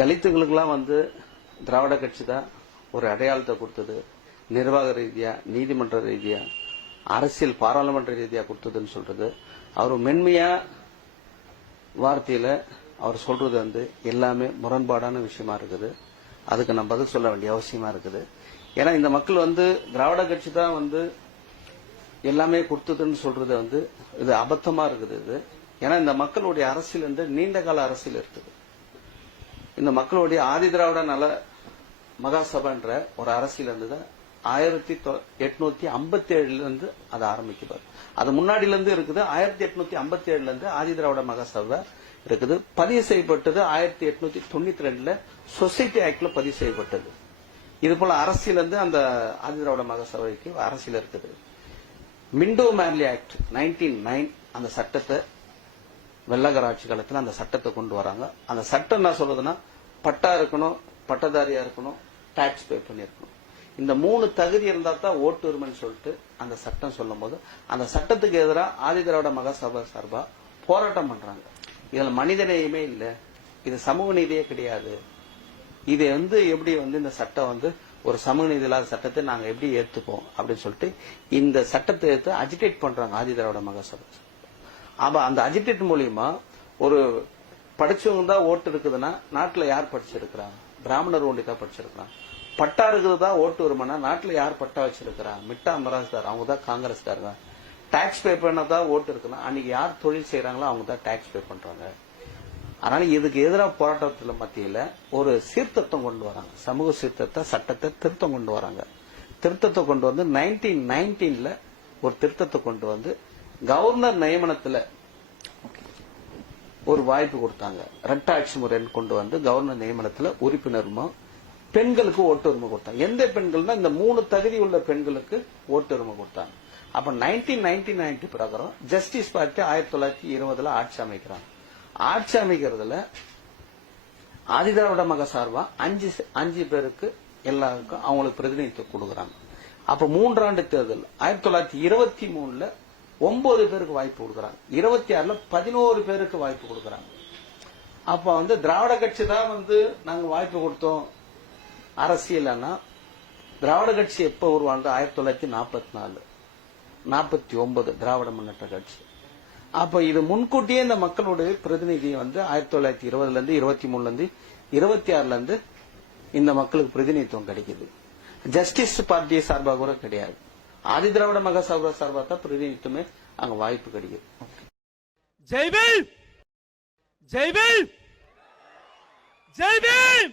தலித்துகளுக்கெல்லாம் திராவிட கட்சி தான் ஒரு அடையாளத்தை கொடுத்தது. நிர்வாக ரீதியா, நீதிமன்ற ரீதியா, அரசியல் பாராளுமன்ற ரீதியா கொடுத்ததுன்னு சொல்றது அவர் மென்மையா வார்த்தையில அவர் சொல்றது எல்லாமே முரண்பாடான விஷயமா இருக்குது. அதுக்கு நம்ம பதில் சொல்ல வேண்டிய அவசியமா இருக்குது. ஏன்னா இந்த மக்கள் திராவிட கட்சி தான் எல்லாமே கொடுத்ததுன்னு சொல்றது இது அபத்தமா இருக்குது. இது ஏன்னா இந்த மக்களுடைய அரசியல் நீண்ட கால அரசியல் இருக்குது. இந்த மக்களுடைய ஆதி திராவிட நல மகாசபைன்ற ஒரு அரசியல் இருந்தது 1857 அது ஆரம்பிக்குது. அது முன்னாடில இருந்து இருக்குது. 1857 ஆதி திராவிட மகாசபை இருக்குது. பதிவு செய்யப்பட்டது 1892 சொசைட்டி ஆக்ட்ல பதிவு செய்யப்பட்டது. இது போல அரசியல் அந்த ஆதி திராவிட மகாசபைக்கு அரசியல் இருக்குது. மிண்டோ மேர்லி ஆக்ட் 1909 அந்த சட்டத்தை வெள்ளக்கார ஆட்சி காலத்தில் அந்த சட்டத்தை கொண்டு வராங்க. அந்த சட்டம் என்ன சொல்றதுன்னா பட்டா இருக்கணும், பட்டதாரியா இருக்கணும், டாக்ஸ் பே பண்ணிருக்கணும். இந்த 3 தகுதி இருந்தா தான் ஓட்டு உரிமைன்னு சொல்லிட்டு அந்த சட்டம் சொல்லும் போது அந்த சட்டத்துக்கு எதிராக ஆதி திராவிட மகாசபை சார்பா போராட்டம் பண்றாங்க. இதுல மனித நேயமே இல்ல, இது சமூக நீதியே கிடையாது. இது எப்படி இந்த சட்டம் ஒரு சமூக நீதி இல்லாத சட்டத்தை நாங்க எப்படி ஏத்துப்போம் அப்படின்னு சொல்லிட்டு இந்த சட்டத்தை எடுத்து அஜிடேட் பண்றாங்க ஆதி திராவிட மகாசபை. அப்ப அந்த அஜிடேட் மூலியமா ஒரு படிச்சவங்க தான் ஓட்டு இருக்குதுன்னா நாட்டுல யார் படிச்சிருக்கிறாங்க? பிராமணர் ஒண்டி தான் படிச்சிருக்கிறாங்க. பட்டா இருக்குதுதான் ஓட்டு வருமானா நாட்டுல யார் பட்டா வச்சிருக்கிறாங்க? மிட்டா மராஜ்தார் அவங்க தான் காங்கிரஸ்காரங்க. டாக்ஸ் பே பண்ணதான் ஓட்டு இருக்குன்னா அன்னைக்கு யார் தொழில் செய்யறாங்களோ அவங்க தான் டாக்ஸ் பே பண்றாங்க. அதனால இதுக்கு எதிராக போராட்டத்துல மத்தியில ஒரு சீர்திருத்தம் கொண்டு வராங்க. சமூக சீர்திருத்த சட்டத்தை திருத்தம் கொண்டு வராங்க. திருத்தத்தை கொண்டு 1919 ஒரு திருத்தத்தை கொண்டு கவர்னர் நியமனத்துல ஒரு வாய்ப்பு கொடுத்தாங்க. ரெட்டாட்சி முறைன்னு கொண்டு கவர்னர் நியமனத்துல உறுப்பினருமா பெண்களுக்கு ஓட்டு உரிமை கொடுத்தாங்க. எந்த பெண்கள்னா இந்த 3 தகுதி உள்ள பெண்களுக்கு ஓட்டு உரிமை கொடுத்தாங்க. அப்ப 1990 பிரகாரம் ஜஸ்டிஸ் பார்ட்டி 1920 ஆட்சி அமைக்கிறாங்க. ஆட்சி அமைக்கிறதுல ஆதிதிராவிட மகாசபை 5 பேருக்கு எல்லாருக்கும் அவங்களுக்கு பிரதிநிதித்துவம் கொடுக்கறாங்க. அப்ப 3 ஆண்டு தேர்தல் 1923 9 பேருக்கு வாய்ப்பு கொடுக்கறாங்க. 26 11 பேருக்கு வாய்ப்பு கொடுக்கறாங்க. அப்ப திராவிட கட்சி தான் நாங்க வாய்ப்பு கொடுத்தோம் அரசியல்னா திராவிட கட்சி எப்ப உருவானது? 1944 49 திராவிட முன்னேற்ற கட்சி. அப்ப இது முன்கூட்டியே இந்த மக்களுடைய பிரதிநிதி 1920 23 26 இந்த மக்களுக்கு பிரதிநிதித்துவம் கிடைக்குது. ஜஸ்டிஸ் பார்ட்டி சார்பாக கூட கிடையாது. ஆதி திராவிட மகாசபை சார்பாக தான் பிரதிநிதித்துவமே அங்க வாய்ப்பு கிடைக்குது. ஜெய் பீம், ஜெய் பீம், ஜெய் பீம்.